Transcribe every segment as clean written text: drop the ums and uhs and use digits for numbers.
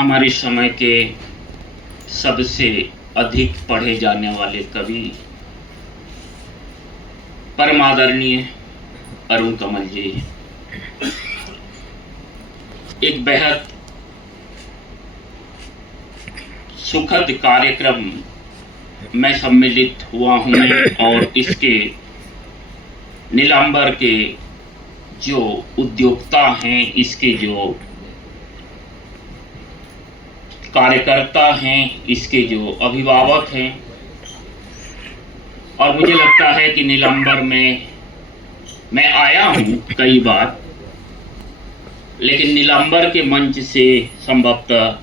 हमारे समय के सबसे अधिक पढ़े जाने वाले कवि परम आदरणीय अरुण कमल जी एक बेहद सुखद कार्यक्रम में सम्मिलित हुआ हूँ और इसके नीलांबर के जो उद्योक्ता हैं, इसके जो कार्यकर्ता हैं, इसके जो अभिभावक हैं, और मुझे लगता है कि नीलांबर में मैं आया हूँ कई बार, लेकिन नीलांबर के मंच से संभवतः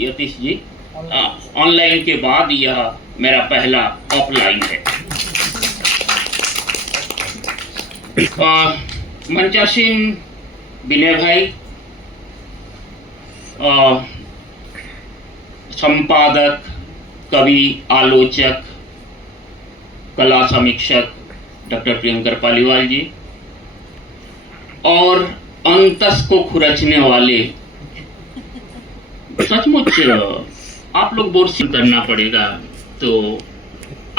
यतीश जी ऑनलाइन के बाद यह मेरा पहला ऑफलाइन है। मंचासीन विनय भाई, संपादक, कवि, आलोचक, कला समीक्षक डॉक्टर प्रियंकर पालीवाल जी, और अंतस को खुरचने वाले, सचमुच आप लोग बोर्सिंग करना पड़ेगा। तो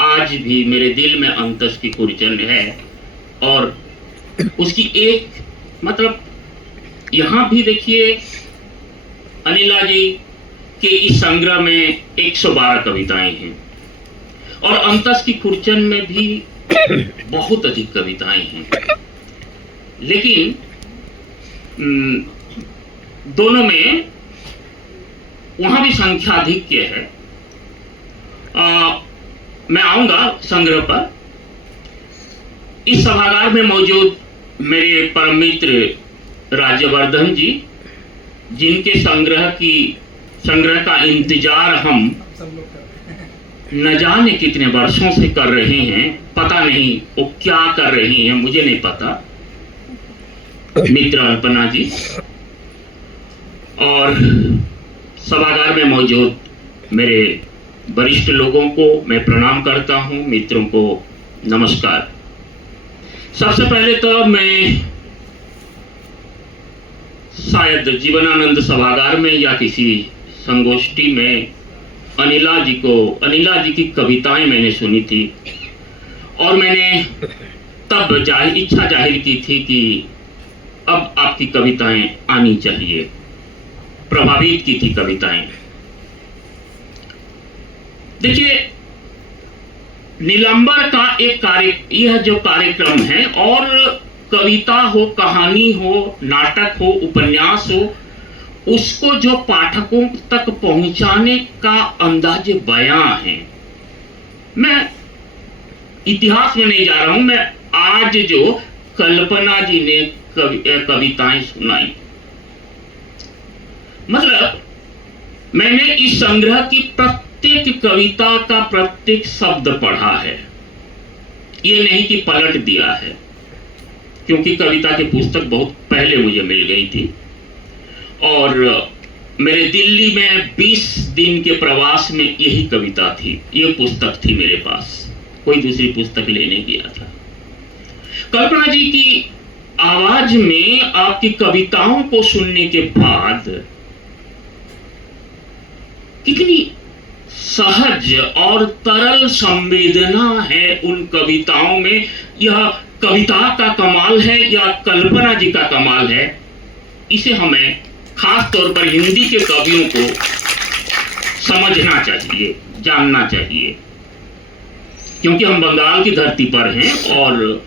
आज भी मेरे दिल में अंतस की खुरचन है और उसकी एक मतलब यहाँ भी देखिए, अनिला जी के इस संग्रह में 112 कविताएं हैं और अंतस की खुरचन में भी बहुत अधिक कविताएं हैं, लेकिन दोनों में वहां भी संख्याधिक्य है। मैं आऊंगा संग्रह पर। इस सभागार में मौजूद मेरे परम मित्र राज्यवर्धन जी, जिनके संग्रह का इंतजार हम न जाने कितने वर्षों से कर रहे हैं, पता नहीं वो क्या कर रहे हैं, मुझे नहीं पता। मित्र अल्पना जी, और सभागार में मौजूद मेरे वरिष्ठ लोगों को मैं प्रणाम करता हूं, मित्रों को नमस्कार। सबसे पहले तो मैं शायद जीवनानंद सभागार में या किसी संगोष्ठी में अनिला जी की कविताएं मैंने सुनी थी और मैंने तब इच्छा जाहिर की थी कि अब आपकी कविताएं आनी चाहिए, प्रभावित की थी कविताएं। देखिए, नीलांबर का यह जो कार्यक्रम है, और कविता हो, कहानी हो, नाटक हो, उपन्यास हो, उसको जो पाठकों तक पहुंचाने का अंदाज बयां है। मैं इतिहास में नहीं जा रहा हूं, मैं आज जो कल्पना जी ने कविताएं सुनाई, मतलब मैंने इस संग्रह की प्रत्येक कविता का प्रत्येक शब्द पढ़ा है, ये नहीं कि पलट दिया है, क्योंकि कविता की पुस्तक बहुत पहले मुझे मिल गई थी और मेरे दिल्ली में 20 दिन के प्रवास में यही कविता थी, ये पुस्तक थी मेरे पास, कोई दूसरी पुस्तक लेने गया था। कल्पना जी की आवाज में आपकी कविताओं को सुनने के बाद कितनी सहज और तरल संवेदना है उन कविताओं में। यह कविता का कमाल है या कल्पना जी का कमाल है, इसे हमें खास तौर पर हिंदी के कवियों को समझना चाहिए, जानना चाहिए, क्योंकि हम बंगाल की धरती पर हैं और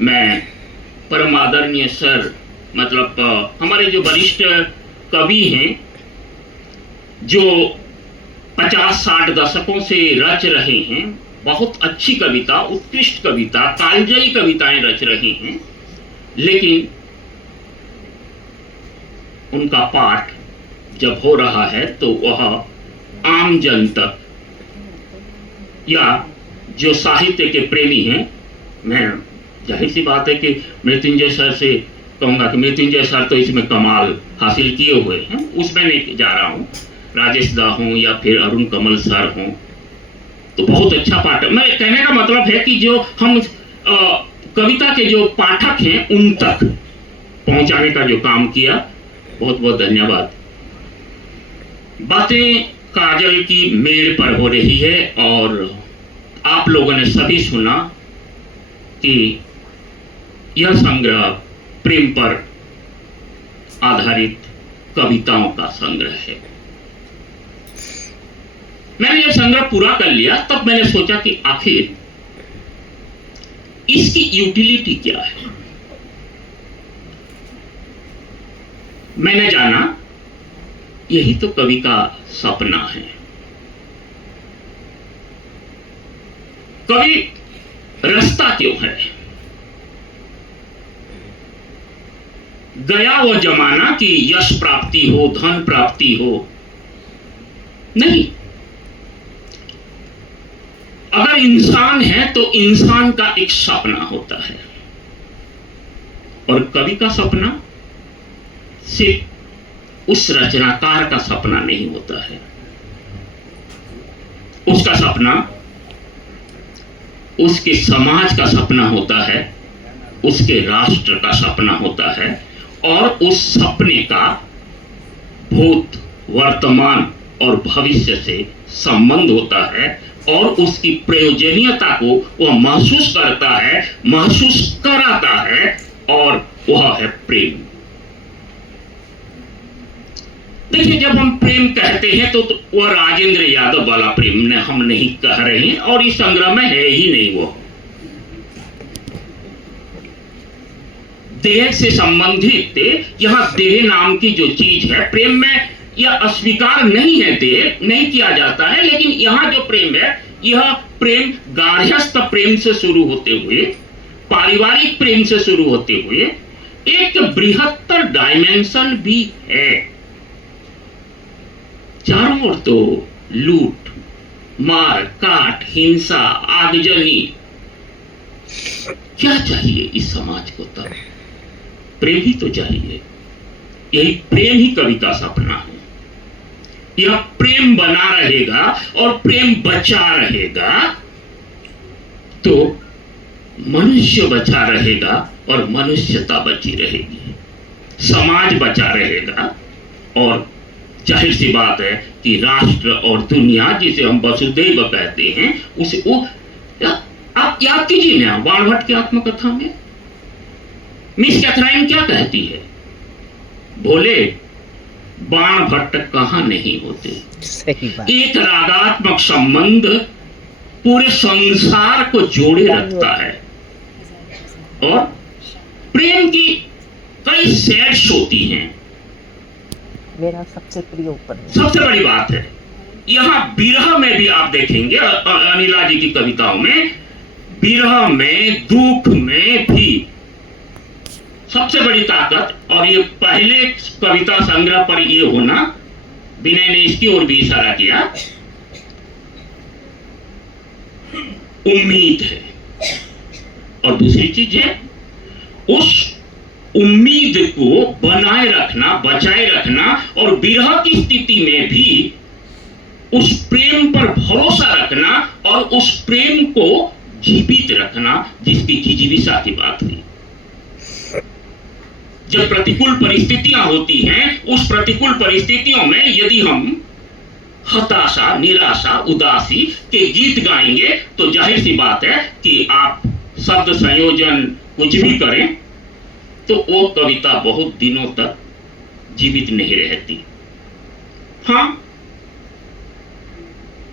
मैं परम आदरणीय सर, मतलब हमारे जो वरिष्ठ कवि हैं, जो 50-60 दशकों से रच रहे हैं, बहुत अच्छी कविता, उत्कृष्ट कविता, कालजयी कविताएं रच रहे हैं, लेकिन उनका पाठ जब हो रहा है तो वह आम जन तक, या जो साहित्य के प्रेमी हैं, मैं जाहिर सी बात है कि मृत्युंजय सर से कहूंगा कि मृत्युंजय सर तो इसमें कमाल हासिल किए हुए हैं, उसमें नहीं जा रहा हूं, राजेश दा हों या फिर अरुण कमल सर हों, तो बहुत अच्छा पाठ। मैं कहने का मतलब है कि जो हम कविता के जो पाठक हैं उन तक पहुंचाने का जो काम किया, बहुत बहुत धन्यवाद। बातें काजल की मेड़ पर हो रही है और आप लोगों ने सभी सुना कि यह संग्रह प्रेम पर आधारित कविताओं का संग्रह है। मैंने यह संग्रह पूरा कर लिया तब मैंने सोचा कि आखिर इसकी यूटिलिटी क्या है। मैंने जाना यही तो कवि का सपना है। कवि रास्ता क्यों है? गया वो जमाना कि यश प्राप्ति हो, धन प्राप्ति हो, नहीं। अगर इंसान है तो इंसान का एक सपना होता है और कवि का सपना सिर्फ उस रचनाकार का सपना नहीं होता है। उसका सपना उसके समाज का सपना होता है, उसके राष्ट्र का सपना होता है और उस सपने का भूत, वर्तमान और भविष्य से संबंध होता है और उसकी प्रयोजनीयता को वह महसूस करता है, महसूस कराता है और वह है प्रेम। देखिए, जब हम प्रेम कहते हैं तो वह राजेंद्र यादव वाला प्रेम ने हम नहीं कह रहे हैं और इस संग्रह में है ही नहीं। वो देह से संबंधित, यहां देह नाम की जो चीज है प्रेम में, यह अस्वीकार नहीं है, देह नहीं किया जाता है, लेकिन यहां जो प्रेम है यह प्रेम गार्हस्थ प्रेम से शुरू होते हुए, पारिवारिक प्रेम से शुरू होते हुए एक बृहत्तर डायमेंशन भी है। चारों ओर तो लूट, मार काट, हिंसा, आगजनी, क्या चाहिए इस समाज को? तब प्रेम ही तो चाहिए। यही प्रेम ही कवि का सपना है। यह प्रेम बना रहेगा और प्रेम बचा रहेगा तो मनुष्य बचा रहेगा और मनुष्यता बची रहेगी, समाज बचा रहेगा और जाहिर सी बात है कि राष्ट्र और दुनिया, जिसे हम वसुधैव कहते हैं, उसे वो आप याद कीजिए ना, बाणभट्ट की आत्मकथा में मिस कैथरीन क्या कहती है? भोले बाणभट्ट कहां नहीं होते। सही बात। एक रागात्मक संबंध पूरे संसार को जोड़े रखता है और प्रेम की कई सेट्स होती हैं। मेरा सबसे प्रिय उपन्यास। सबसे बड़ी बात है यहां विरह में भी आप देखेंगे, अनिला जी की कविताओं में विरह में, दुख में भी सबसे बड़ी ताकत, और ये पहले कविता संग्रह पर ये होना, विनय ने इसकी ओर भी इशारा किया, उम्मीद है। और दूसरी चीज है उस उम्मीद को बनाए रखना, बचाए रखना और विरह की स्थिति में भी उस प्रेम पर भरोसा रखना और उस प्रेम को जीवित रखना, जिसकी जिजीविषा की बात हुई। जब प्रतिकूल परिस्थितियां होती हैं, उस प्रतिकूल परिस्थितियों में यदि हम हताशा, निराशा, उदासी के गीत गाएंगे तो जाहिर सी बात है कि आप शब्द संयोजन कुछ भी करें तो वो कविता बहुत दिनों तक जीवित नहीं रहती। हाँ,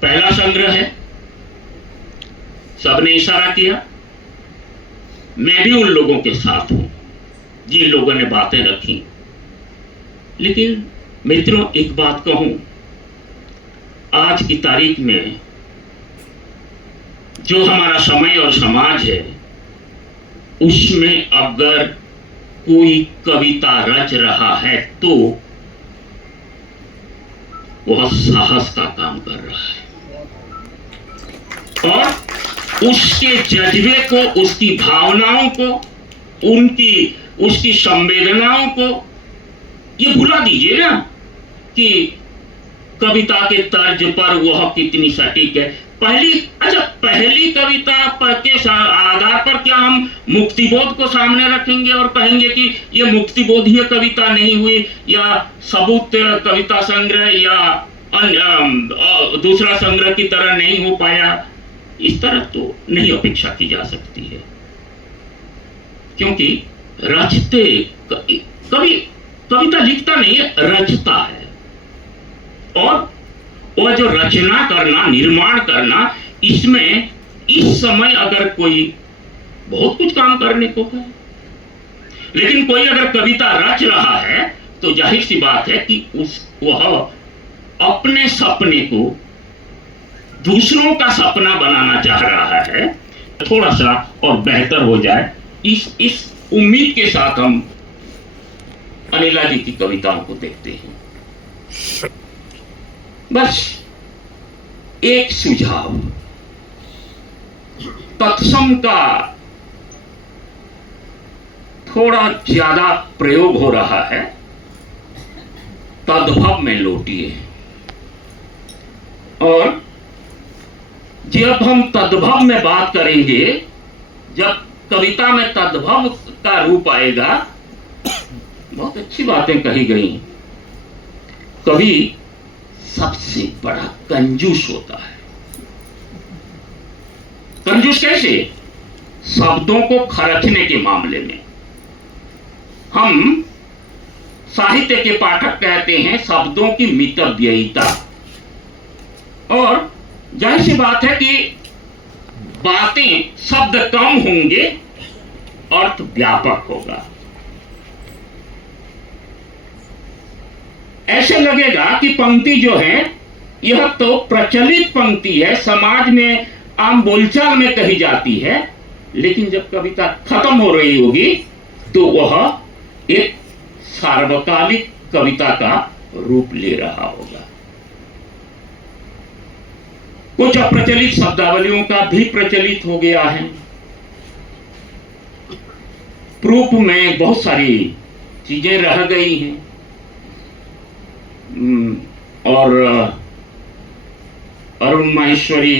पहला संग्रह है, सबने इशारा किया, मैं भी उन लोगों के साथ हूं जिन लोगों ने बातें रखी। लेकिन मित्रों, एक बात कहूं, आज की तारीख में जो हमारा समय और समाज है, उसमें अगर कोई कविता रच रहा है तो वह साहस का काम कर रहा है और उसके जज्बे को, उसकी भावनाओं को, उसकी संवेदनाओं को ये भुला दीजिए ना कि कविता के तर्ज पर वह कितनी सटीक है। पहली कविता के आधार पर क्या हम मुक्तिबोध को सामने रखेंगे और कहेंगे कि यह मुक्तिबोधीय कविता नहीं हुई, या सबूत कविता संग्रह या दूसरा संग्रह की तरह नहीं हो पाया, इस तरह तो नहीं अपेक्षा की जा सकती है। क्योंकि रचते कभी कविता लिखता नहीं है, रचता है। और वह जो रचना करना, निर्माण करना, इसमें इस समय अगर कोई बहुत कुछ काम करने को है, लेकिन कोई अगर कविता रच रहा है तो जाहिर सी बात है कि वह अपने सपने को दूसरों का सपना बनाना चाह रहा है, थोड़ा सा और बेहतर हो जाए, इस उम्मीद के साथ हम अनिला जी की कविताओं को देखते हैं। बस एक सुझाव, तत्सम का थोड़ा ज्यादा प्रयोग हो रहा है, तद्भव में लौटिए। और जब हम तद्भव में बात करेंगे, जब कविता में तद्भव का रूप आएगा, बहुत अच्छी बातें कही गई। कवि सबसे बड़ा कंजूस होता है। कंजूस कैसे? शब्दों को खर्चने के मामले में। हम साहित्य के पाठक कहते हैं शब्दों की मितव्ययिता। और जाहिर सी बात है कि बातें, शब्द कम होंगे, अर्थ व्यापक होगा। ऐसे लगेगा कि पंक्ति जो है यह तो प्रचलित पंक्ति है, समाज में आम बोलचाल में कही जाती है, लेकिन जब कविता खत्म हो रही होगी तो वह एक सार्वकालिक कविता का रूप ले रहा होगा। कुछ अप्रचलित शब्दावलियों का भी प्रचलित हो गया है। प्रूफ में बहुत सारी चीजें रह गई हैं। और अरुण माहेश्वरी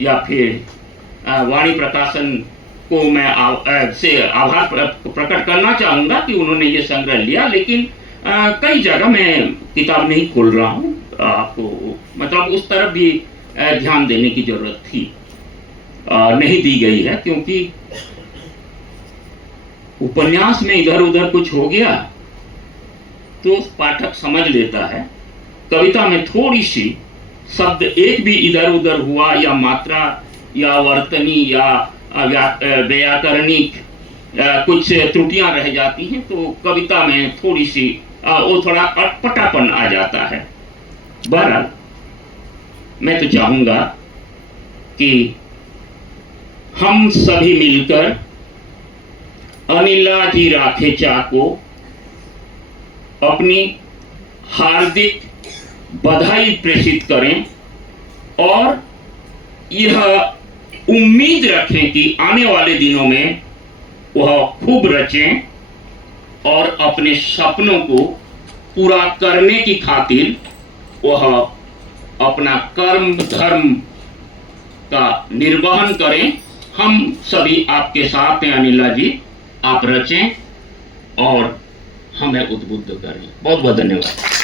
या फिर वाणी प्रकाशन को मैं से आभार प्रकट करना चाहूंगा कि उन्होंने ये संग्रह लिया, लेकिन कई जगह मैं किताब नहीं खोल रहा हूं। आपको मतलब उस तरफ भी ध्यान देने की जरूरत थी, नहीं दी गई है, क्योंकि उपन्यास में इधर उधर कुछ हो गया तो पाठक समझ लेता है। कविता में थोड़ी सी शब्द एक भी इधर उधर हुआ, या मात्रा या वर्तनी या व्याकरणिक कुछ त्रुटियां रह जाती हैं, तो कविता में थोड़ी सी वो थोड़ा अटपटापन आ जाता है। बहरहाल मैं तो चाहूंगा कि हम सभी मिलकर अनिला जी राखेचा को अपनी हार्दिक बधाई प्रेषित करें और यह उम्मीद रखें कि आने वाले दिनों में वह खूब रचें और अपने सपनों को पूरा करने की खातिर वह अपना कर्म धर्म का निर्वहन करें। हम सभी आपके साथ हैं अनिला जी, आप रचें और हमें उद्बुद्ध करें। बहुत बहुत धन्यवाद।